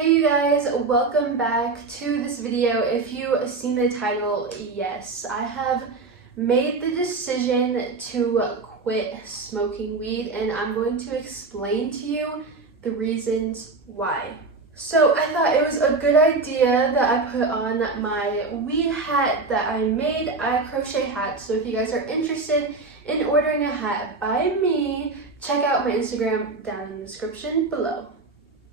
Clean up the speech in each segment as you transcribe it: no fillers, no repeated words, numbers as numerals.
Hey you guys, welcome back to this video. If you've seen the title, yes, I have made the decision to quit smoking weed, and I'm going to explain to you the reasons why. So I thought it was a good idea that I put on my weed hat that I made. I crochet hats, so if you guys are interested in ordering a hat by me, check out my Instagram down in the description below.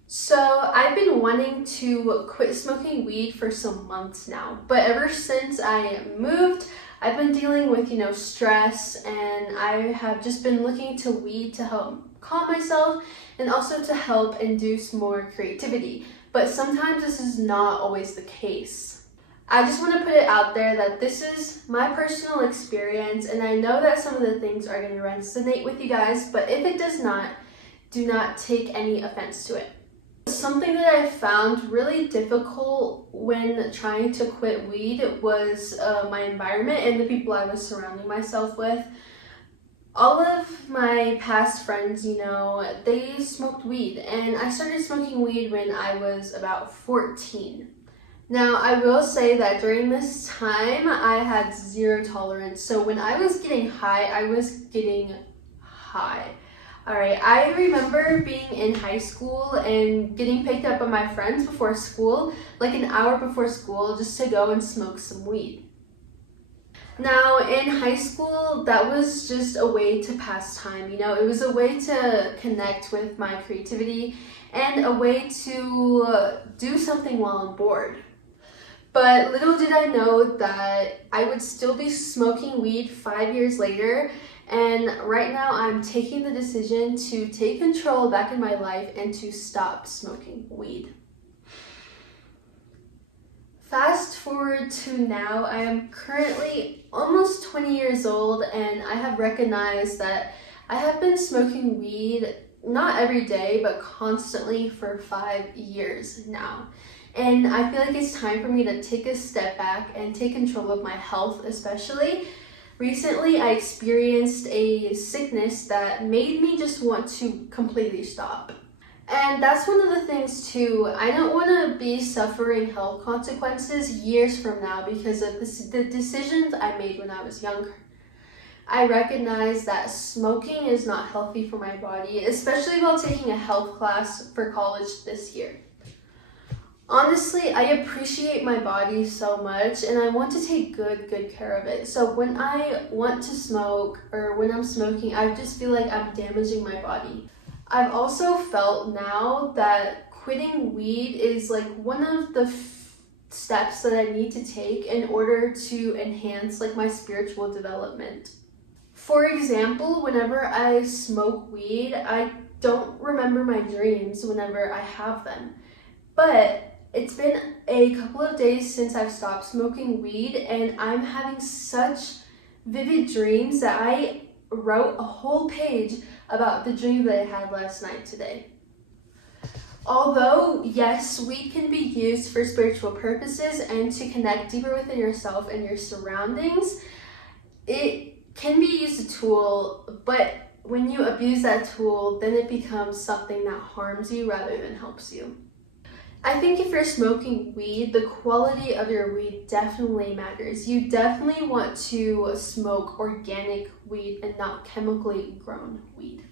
So I've been wanting to quit smoking weed for some months now, but ever since I moved, I've been dealing with, stress, and I have just been looking to weed to help calm myself and also to help induce more creativity. But sometimes this is not always the case. I just want to put it out there that this is my personal experience, and I know that some of the things are going to resonate with you guys, but if it does not, do not take any offense to it. Something that I found really difficult when trying to quit weed was my environment and the people I was surrounding myself with. All of my past friends, they smoked weed, and I started smoking weed when I was about 14. Now, I will say that during this time, I had zero tolerance. So when I was getting high, I was getting high. Alright, I remember being in high school and getting picked up by my friends before school, like an hour before school, just to go and smoke some weed. Now, in high school, that was just a way to pass time, it was a way to connect with my creativity and a way to do something while I'm bored. But little did I know that I would still be smoking weed 5 years later, and right now I'm taking the decision to take control back in my life and to stop smoking weed. Fast forward to now, I am currently almost 20 years old, and I have recognized that I have been smoking weed not every day, but constantly for 5 years now. And I feel like it's time for me to take a step back and take control of my health, especially. Recently, I experienced a sickness that made me just want to completely stop. And that's one of the things too. I don't want to be suffering health consequences years from now because of the decisions I made when I was younger. I recognize that smoking is not healthy for my body, especially while taking a health class for college this year. Honestly, I appreciate my body so much, and I want to take good care of it. So when I want to smoke or when I'm smoking, I just feel like I'm damaging my body. I've also felt now that quitting weed is like one of the steps that I need to take in order to enhance my spiritual development. For example, whenever I smoke weed, I don't remember my dreams whenever I have them. But it's been a couple of days since I've stopped smoking weed, and I'm having such vivid dreams that I wrote a whole page about the dream that I had last night today. Although, yes, weed can be used for spiritual purposes and to connect deeper within yourself and your surroundings, it can be used as a tool, but when you abuse that tool, then it becomes something that harms you rather than helps you. I think if you're smoking weed, the quality of your weed definitely matters. You definitely want to smoke organic weed and not chemically grown weed.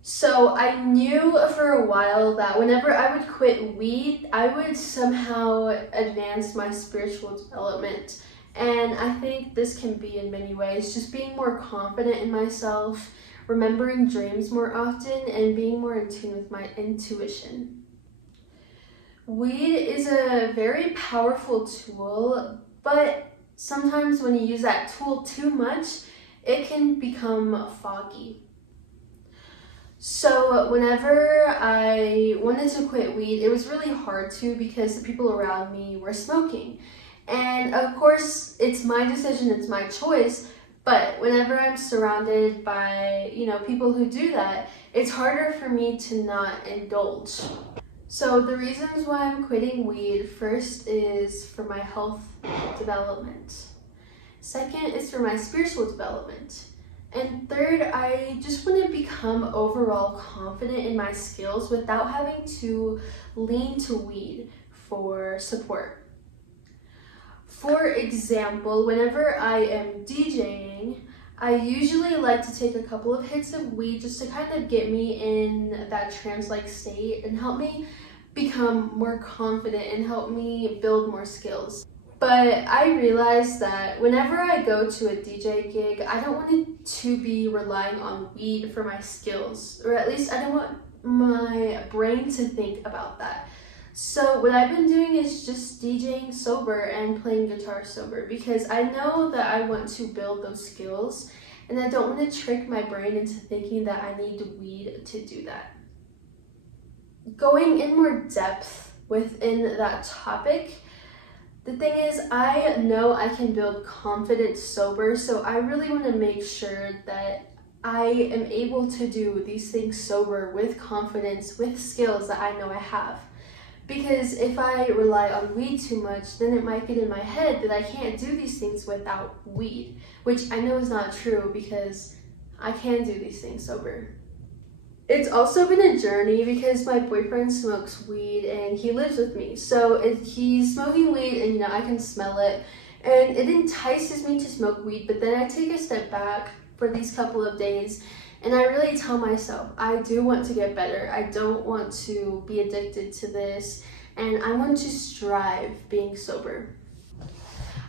So I knew for a while that whenever I would quit weed, I would somehow advance my spiritual development. And I think this can be in many ways, just being more confident in myself, remembering dreams more often, and being more in tune with my intuition. Weed is a very powerful tool, but sometimes when you use that tool too much, it can become foggy. So whenever I wanted to quit weed, it was really hard to because the people around me were smoking. And of course, it's my decision, it's my choice, but whenever I'm surrounded by, people who do that, it's harder for me to not indulge. So the reasons why I'm quitting weed, first is for my health development. Second is for my spiritual development. And third, I just want to become overall confident in my skills without having to lean to weed for support. For example, whenever I am DJing, I usually like to take a couple of hits of weed just to kind of get me in that trance-like state and help me become more confident and help me build more skills. But I realized that whenever I go to a DJ gig, I don't want it to be relying on weed for my skills, or at least I don't want my brain to think about that. So what I've been doing is just DJing sober and playing guitar sober because I know that I want to build those skills and I don't want to trick my brain into thinking that I need weed to do that. Going in more depth within that topic, the thing is, I know I can build confidence sober, so I really want to make sure that I am able to do these things sober with confidence, with skills that I know I have. Because if I rely on weed too much, then it might get in my head that I can't do these things without weed, which I know is not true because I can do these things sober. It's also been a journey because my boyfriend smokes weed and he lives with me. So he's smoking weed and I can smell it and it entices me to smoke weed, but then I take a step back for these couple of days and I really tell myself, I do want to get better. I don't want to be addicted to this and I want to strive being sober.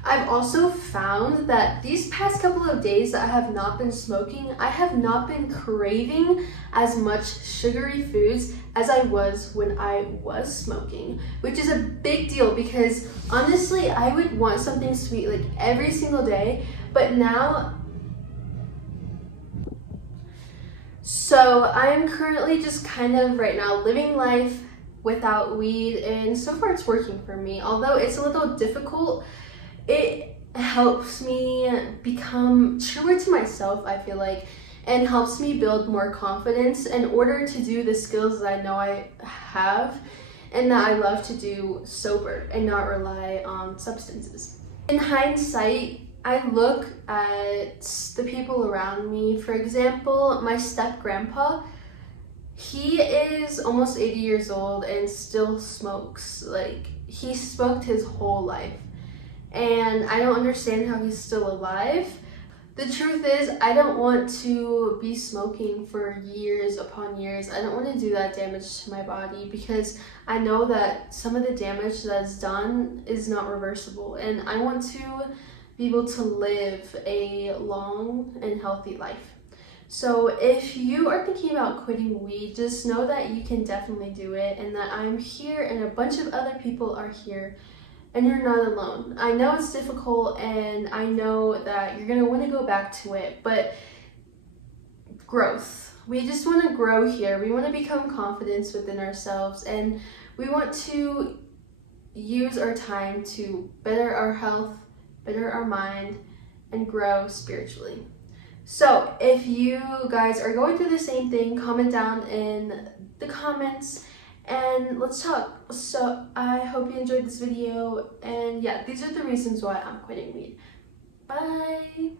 I've also found that these past couple of days that I have not been smoking, I have not been craving as much sugary foods as I was when I was smoking, which is a big deal because honestly, I would want something sweet like every single day, but now, so I'm currently just kind of right now living life without weed and so far it's working for me, although it's a little difficult. It helps me become truer to myself, I feel like, and helps me build more confidence in order to do the skills that I know I have and that I love to do sober and not rely on substances. In hindsight, I look at the people around me. For example, my step-grandpa, he is almost 80 years old and still smokes. Like, he smoked his whole life. And I don't understand how he's still alive. The truth is, I don't want to be smoking for years upon years. I don't want to do that damage to my body because I know that some of the damage that's done is not reversible. And I want to be able to live a long and healthy life. So if you are thinking about quitting weed, just know that you can definitely do it and that I'm here and a bunch of other people are here. And you're not alone. I know it's difficult and I know that you're gonna wanna go back to it, but growth. We just wanna grow here. We wanna become confident within ourselves and we want to use our time to better our health, better our mind, and grow spiritually. So if you guys are going through the same thing, comment down in the comments and let's talk. So I hope you enjoyed this video and yeah, these are the reasons why I'm quitting weed. Bye.